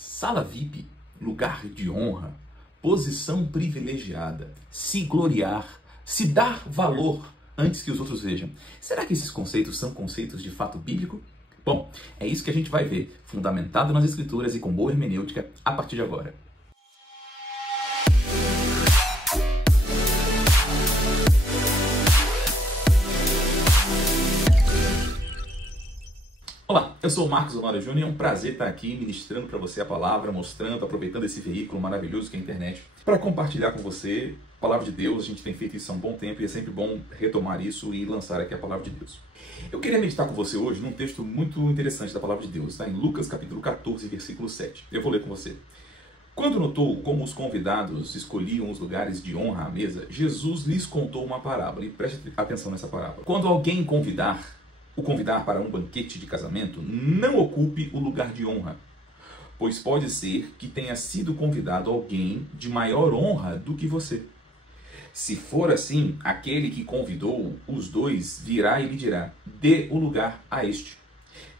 Sala VIP, lugar de honra, posição privilegiada, se gloriar, se dar valor antes que os outros vejam. Será que esses conceitos são conceitos de fato bíblico? Bom, é isso que a gente vai ver, fundamentado nas Escrituras e com boa hermenêutica, a partir de agora. Olá, eu sou o Marcos Honório Júnior e é um prazer estar aqui ministrando para você a palavra, mostrando, aproveitando esse veículo maravilhoso que é a internet, para compartilhar com você a palavra de Deus. A gente tem feito isso há um bom tempo e é sempre bom retomar isso e lançar aqui a palavra de Deus. Eu queria meditar com você hoje num texto muito interessante da palavra de Deus, está em Lucas capítulo 14, versículo 7. Eu vou ler com você. Quando notou como os convidados escolhiam os lugares de honra à mesa, Jesus lhes contou uma parábola, e preste atenção nessa parábola. Quando alguém o convidar para um banquete de casamento, não ocupe o lugar de honra, pois pode ser que tenha sido convidado alguém de maior honra do que você. Se for assim, aquele que convidou os dois virá e lhe dirá: dê o lugar a este.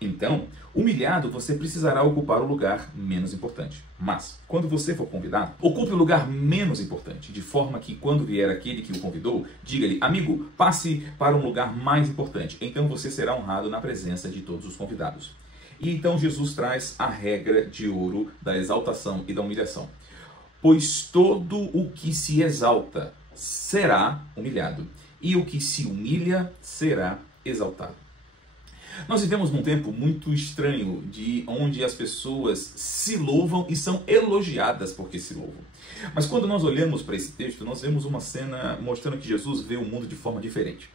Então, humilhado, você precisará ocupar o lugar menos importante. Mas, quando você for convidado, ocupe o lugar menos importante, de forma que quando vier aquele que o convidou, diga-lhe: amigo, passe para um lugar mais importante. Então você será honrado na presença de todos os convidados. E então Jesus traz a regra de ouro da exaltação e da humilhação. Pois todo o que se exalta será humilhado, e o que se humilha será exaltado. Nós vivemos num tempo muito estranho, de onde as pessoas se louvam e são elogiadas porque se louvam. Mas quando nós olhamos para esse texto, nós vemos uma cena mostrando que Jesus vê o mundo de forma diferente.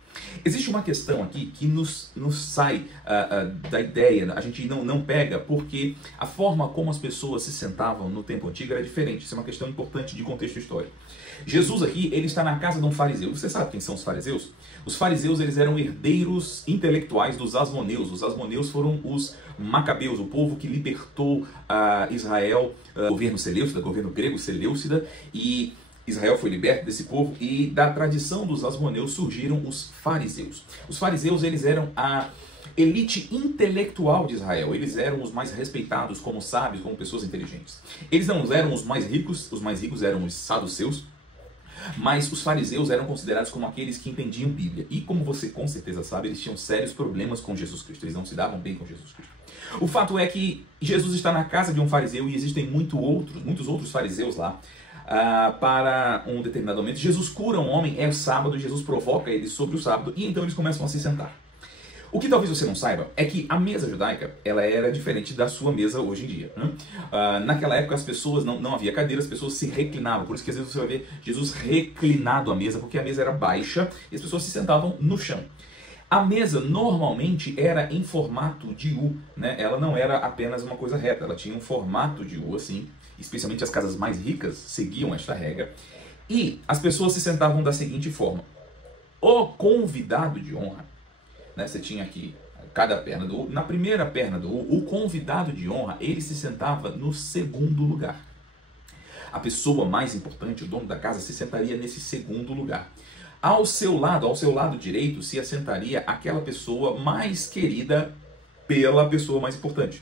Existe uma questão aqui que nos sai da ideia, a gente não pega, porque a forma como as pessoas se sentavam no tempo antigo era diferente. Isso é uma questão importante de contexto histórico. Jesus aqui, ele está na casa de um fariseu. Você sabe quem são os fariseus? Os fariseus, eles eram herdeiros intelectuais dos asmoneus. Os asmoneus foram os macabeus, o povo que libertou Israel, governo seleucida, governo grego seleucida, e Israel foi liberto desse povo, e da tradição dos asmoneus surgiram os fariseus. Os fariseus, eles eram a elite intelectual de Israel. Eles eram os mais respeitados como sábios, como pessoas inteligentes. Eles não eram os mais ricos eram os saduceus, mas os fariseus eram considerados como aqueles que entendiam Bíblia. E como você com certeza sabe, eles tinham sérios problemas com Jesus Cristo. Eles não se davam bem com Jesus Cristo. O fato é que Jesus está na casa de um fariseu e existem muitos outros fariseus lá. Para um determinado momento, Jesus cura um homem, é o sábado, Jesus provoca ele sobre o sábado e então eles começam a se sentar. O que talvez você não saiba é que a mesa judaica, ela era diferente da sua mesa hoje em dia. Né? Naquela época as pessoas, não havia cadeira, as pessoas se reclinavam. Por isso que às vezes você vai ver Jesus reclinado à mesa, porque a mesa era baixa e as pessoas se sentavam no chão. A mesa normalmente era em formato de U, né? Ela não era apenas uma coisa reta, ela tinha um formato de U, assim. Especialmente as casas mais ricas seguiam esta regra. E as pessoas se sentavam da seguinte forma: o convidado de honra, né? Você tinha aqui cada perna do U. Na primeira perna do U, o convidado de honra, ele se sentava no segundo lugar. A pessoa mais importante, o dono da casa, se sentaria nesse segundo lugar. Ao seu lado direito, se assentaria aquela pessoa mais querida pela pessoa mais importante.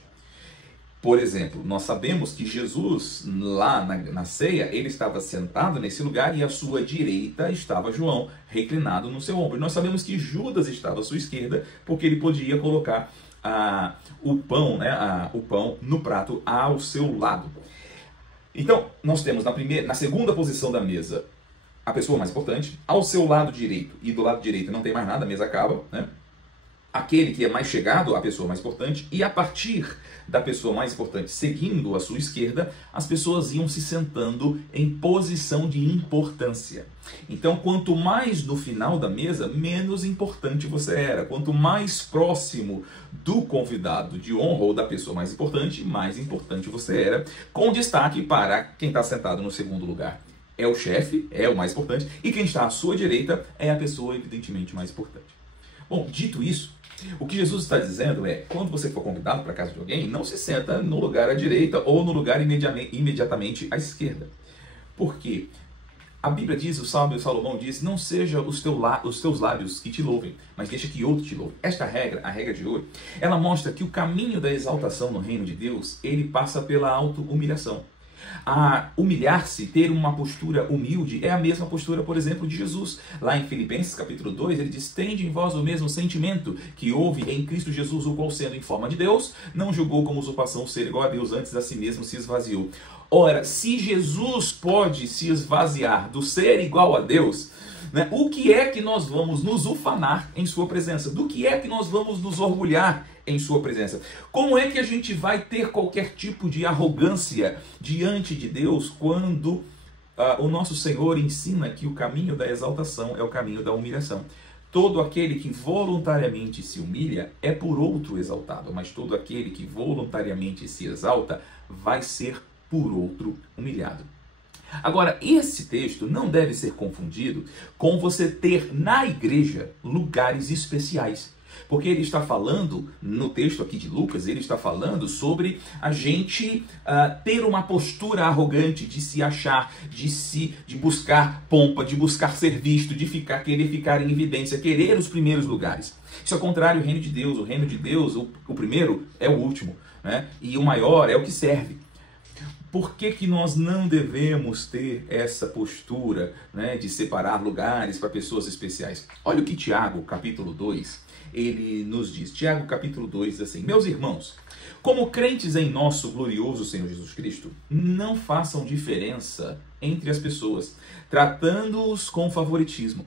Por exemplo, nós sabemos que Jesus, lá na ceia, ele estava sentado nesse lugar e à sua direita estava João, reclinado no seu ombro. E nós sabemos que Judas estava à sua esquerda, porque ele podia colocar o pão no prato ao seu lado. Então, nós temos na segunda posição da mesa a pessoa mais importante, ao seu lado direito, e do lado direito não tem mais nada, a mesa acaba, né? Aquele que é mais chegado à pessoa mais importante, e a partir da pessoa mais importante, seguindo a sua esquerda, as pessoas iam se sentando em posição de importância. Então, quanto mais no final da mesa, menos importante você era. Quanto mais próximo do convidado de honra ou da pessoa mais importante você era, com destaque para quem está sentado no segundo lugar. É o chefe, é o mais importante, e quem está à sua direita é a pessoa evidentemente mais importante. Bom, dito isso, o que Jesus está dizendo é: quando você for convidado para a casa de alguém, não se senta no lugar à direita ou no lugar imediatamente à esquerda. Por quê? A Bíblia diz, o sábio Salomão diz, não seja os teus lábios que te louvem, mas deixa que outro te louve. Esta regra, a regra de ouro, ela mostra que o caminho da exaltação no reino de Deus, ele passa pela auto-humilhação. A humilhar-se, ter uma postura humilde, é a mesma postura, por exemplo, de Jesus. Lá em Filipenses capítulo 2, ele diz, tende em vós o mesmo sentimento que houve em Cristo Jesus, o qual sendo em forma de Deus, não julgou como usurpação ser igual a Deus, antes a si mesmo se esvaziou. Ora, se Jesus pode se esvaziar do ser igual a Deus, né, o que é que nós vamos nos ufanar em sua presença? Do que é que nós vamos nos orgulhar em sua presença? Como é que a gente vai ter qualquer tipo de arrogância diante de Deus quando o nosso Senhor ensina que o caminho da exaltação é o caminho da humilhação? Todo aquele que voluntariamente se humilha é por outro exaltado, mas todo aquele que voluntariamente se exalta vai ser por outro humilhado. Agora, esse texto não deve ser confundido com você ter na igreja lugares especiais. Porque ele está falando, no texto aqui de Lucas, ele está falando sobre a gente ter uma postura arrogante, de se achar, de buscar pompa, de buscar ser visto, de querer ficar em evidência, querer os primeiros lugares. Isso é o contrário do reino de Deus. O reino de Deus, o primeiro é o último, né? E o maior é o que serve. Por que que nós não devemos ter essa postura, né, de separar lugares para pessoas especiais? Olha o que Tiago, capítulo 2, ele nos diz. Tiago, capítulo 2, diz assim, meus irmãos, como crentes em nosso glorioso Senhor Jesus Cristo, não façam diferença entre as pessoas, tratando-os com favoritismo.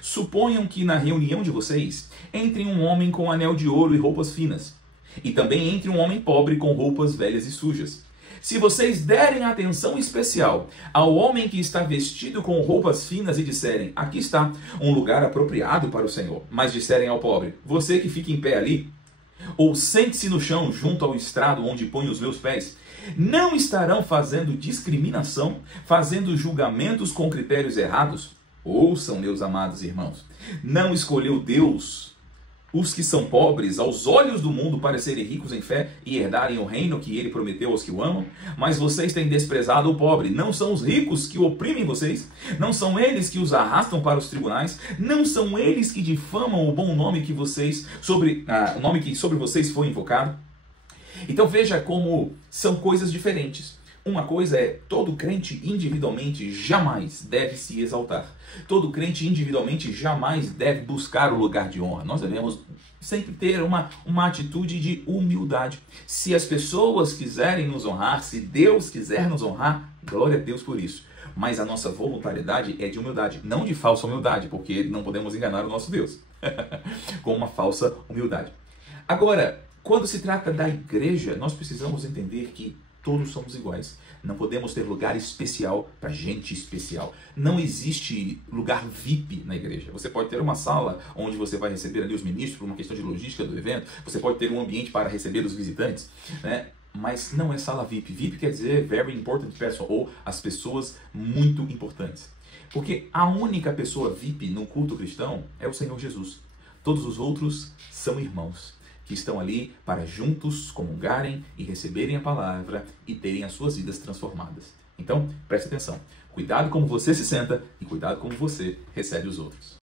Suponham que na reunião de vocês entre um homem com anel de ouro e roupas finas, e também entre um homem pobre com roupas velhas e sujas. Se vocês derem atenção especial ao homem que está vestido com roupas finas e disserem, aqui está um lugar apropriado para o Senhor, mas disserem ao pobre, você que fica em pé ali, ou sente-se no chão junto ao estrado onde ponho os meus pés, não estarão fazendo discriminação, fazendo julgamentos com critérios errados? Ouçam, meus amados irmãos, não escolheu Deus os que são pobres aos olhos do mundo para serem ricos em fé e herdarem o reino que ele prometeu aos que o amam? Mas vocês têm desprezado o pobre. Não são os ricos que oprimem vocês? Não são eles que os arrastam para os tribunais? Não são eles que difamam o bom nome que o nome que sobre vocês foi invocado? Então veja como são coisas diferentes. Uma coisa é, todo crente individualmente jamais deve se exaltar. Todo crente individualmente jamais deve buscar o lugar de honra. Nós devemos sempre ter uma atitude de humildade. Se as pessoas quiserem nos honrar, se Deus quiser nos honrar, glória a Deus por isso. Mas a nossa voluntariedade é de humildade, não de falsa humildade, porque não podemos enganar o nosso Deus com uma falsa humildade. Agora, quando se trata da igreja, nós precisamos entender que todos somos iguais. Não podemos ter lugar especial para gente especial. Não existe lugar VIP na igreja. Você pode ter uma sala onde você vai receber ali os ministros por uma questão de logística do evento. Você pode ter um ambiente para receber os visitantes, né? Mas não é sala VIP. VIP quer dizer very important person, ou as pessoas muito importantes. Porque a única pessoa VIP no culto cristão é o Senhor Jesus. Todos os outros são irmãos que estão ali para juntos comungarem e receberem a palavra e terem as suas vidas transformadas. Então, preste atenção. Cuidado como você se senta e cuidado como você recebe os outros.